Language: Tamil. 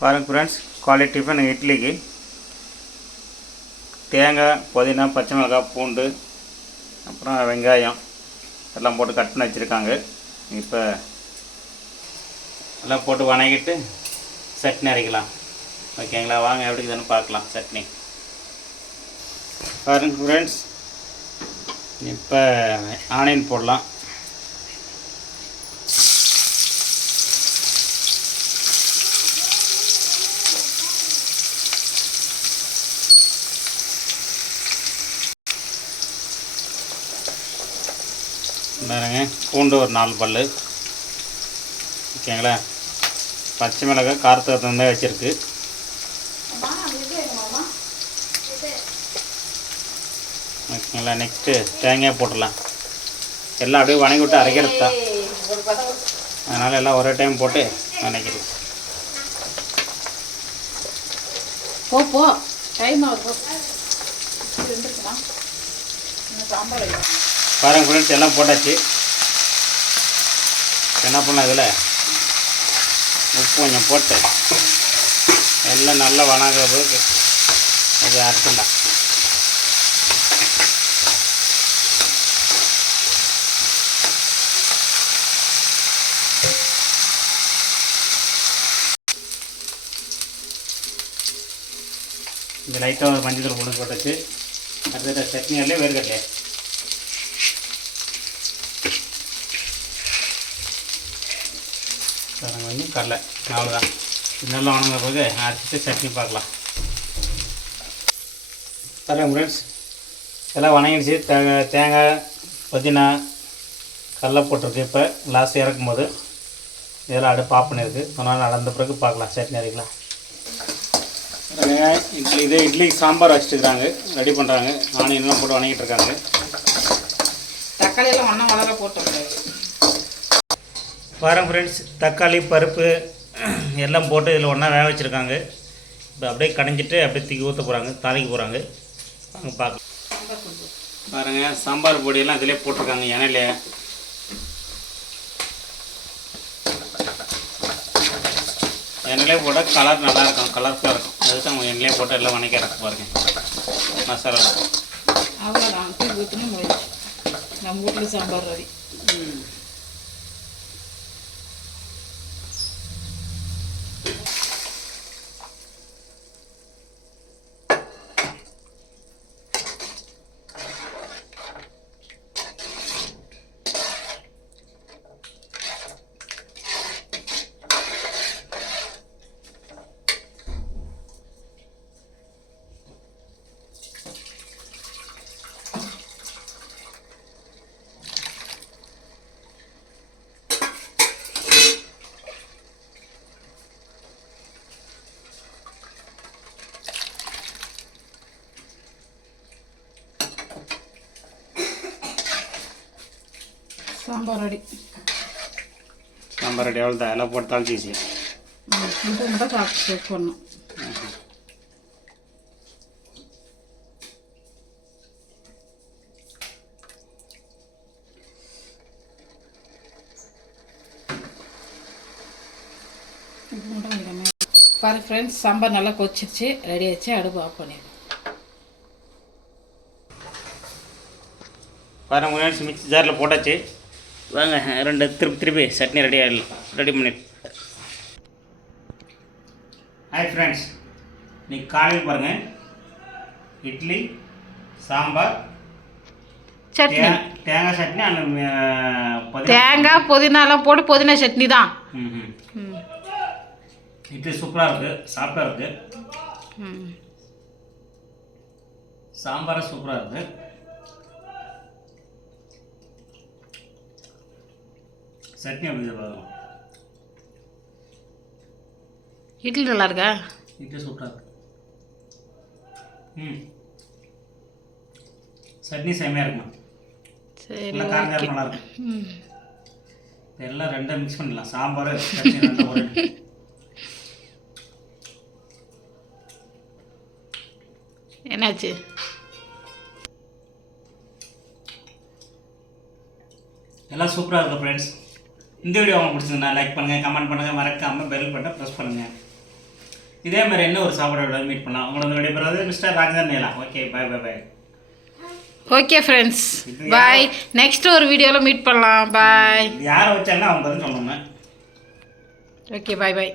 பாருங்க ஃப்ரெண்ட்ஸ், குவாலிட்டி டிஃபன் இட்லிக்கு தேங்காய், புதினா, பச்சை மிளகாய், பூண்டு, அப்புறம் வெங்காயம் எல்லாம் போட்டு கட் பண்ணி வச்சுருக்காங்க. இப்போ எல்லாம் போட்டு வணங்கிட்டு சட்னி அரைக்கலாம். ஓகேங்களா? வாங்க எப்படி இருக்குதுன்னு பார்க்கலாம். சட்னி பாருங்க ஃப்ரெண்ட்ஸ், இப்போ ஆனியன் போடலாம். பாருங்க, பூண்டு ஒரு 4 பல். ஓகேங்களா? பச்சை மிளகாய் காரத்துக்கு தகுந்த மாதிரி வச்சுருக்கு. ஓகேங்களா? நெக்ஸ்ட்டு தேங்காய் போட்டுடலாம். எல்லாம் அப்படியே வணங்கி விட்டு அரைக்கிறது தான், அதனால் எல்லாம் ஒரே டைம் போட்டு வணக்கிடு. போ டைம் பாருங்க ஃப்ரெண்ட்ஸ், எல்லாம் போட்டாச்சு. என்ன பண்ணலாம், இதில் உப்பு கொஞ்சம் போட்டு எல்லாம் நல்லா வணங்குற போது இது அரைச்சிடலாம். இந்த லைட்டாக ஒரு மஞ்சள் தூள் போட்டு போட்டுச்சு. அடுத்த சட்னி வரலையே வேர்க்கட்டலையே. வந்து கடலை, அவ்வளோதான். இது நல்லா வணங்குற போது அரைச்சிட்டு சட்னி பார்க்கலாம். பாருங்க ஃப்ரெண்ட்ஸ், எல்லாம் வணங்கிடுச்சு. தேங்காய், புதினா, கடலை போட்டிருக்கு. இப்போ லாஸ்ட் இறக்கும் போது இதெல்லாம் அடுப்பு ஆஃப் பண்ணியிருக்கு. அதனால் நடந்த பிறகு பார்க்கலாம் சட்னி அரைக்கலாம். இட்லிக்கு சாம்பார் வச்சுட்டுருக்காங்க, ரெடி பண்ணுறாங்க. ஆனியன்லாம் போட்டு வணங்கிட்டு இருக்காங்க. தக்காளி எல்லாம் ஒன்றா வளர போட்டு பாருங்க ஃப்ரெண்ட்ஸ், தக்காளி, பருப்பு எல்லாம் போட்டு இதில் ஒன்றா வேக வச்சுருக்காங்க. இப்போ அப்படியே கடைஞ்சிட்டு அப்படியே தூக்கி ஊற்ற போகிறாங்க, தாளிக்க போகிறாங்க. வாங்க பார்க்கலாம். பாருங்கள், சாம்பார் பொடியெல்லாம் இதிலே போட்டிருக்காங்க எண்ணெயிலே. எண்ணெயிலே போட்டால் கலர் நல்லாயிருக்கும், கலர்ஃபுல்லாக இருக்கும். அதுக்கு அவங்க எண்ணெயிலே போட்டு எல்லாம் வணக்கி இறக்க பாருங்கள். மசாலா அவ்வளோதான், தூக்கி ஊற்றுன்னு முடிஞ்சு நம்ம வீட்டில் sambar ready. Sambar ready. Sambar ready, அவ்வளோ தான். எல்லாம் போட்டு தாளிச்சிச்சு. மட்டும் சாப்பிட்டு பண்ணணும். பாருங்க ஃப்ரெண்ட்ஸ், சாம்பார் நல்லா கொதிச்சிருச்சு, ரெடி ஆச்சு. அடுப்பு ஆஃப் பண்ணிடுங்க. பாருங்க ஃப்ரெண்ட்ஸ், மிக்ஸி ஜாரில் போட்டாச்சு. வாங்க ரெண்டு திருப்பி சட்னி ரெடி பண்ணிட்டு. ஹாய் ஃப்ரெண்ட்ஸ், இன்னைக்கு காலையில் பாருங்கள், இட்லி, சாம்பார், சட்னி, தேங்காய் சட்னி, தேங்காய் புதினாலாம் போட்டு புதினா சட்னி தான். இட்லி சூப்பராக இருக்குது, சாப்பிட்டா இருக்குது. சாம்பாரும் சூப்பராக இருக்குது. சட்னி அப்படி பார்க்கலாம். இட்லி நல்லா இருக்கா? இட்லி சூப்பராக இருக்கு. சட்னி செம்மையாக இருக்குமா? சரி, காரம் நல்லா இருக்கும். எல்லாம் ரெண்டும் மிக்ஸ் பண்ணிடலாம். சாம்பார், சட்னி ரெண்டும் ஒரு என்னாச்சு? எல்லாம் சூப்பராக இருக்கும் ஃப்ரெண்ட்ஸ். இந்த வீடியோ உங்களுக்கு பிடிச்சிருந்தா லைக் பண்ணுங்கள், கமெண்ட் பண்ணுங்கள், மறக்காமல் பெல் பட்டனை ப்ரெஸ் பண்ணுங்கள். இதே மாதிரி என்ன ஒரு சாப்பாடோட மீட் பண்ணலாம். உங்களோட விடைபெறுவது மிஸ்டர் ராஜேந்திரன் நேலா. Okay, bye bye bye. Okay friends, bye. Next ஒரு வீடியோவில் மீட் பண்ணலாம். பாய். யாரை வச்சாங்கன்னா அவங்க தான் சொல்லணுங்க. ஓகே, பாய் பாய்.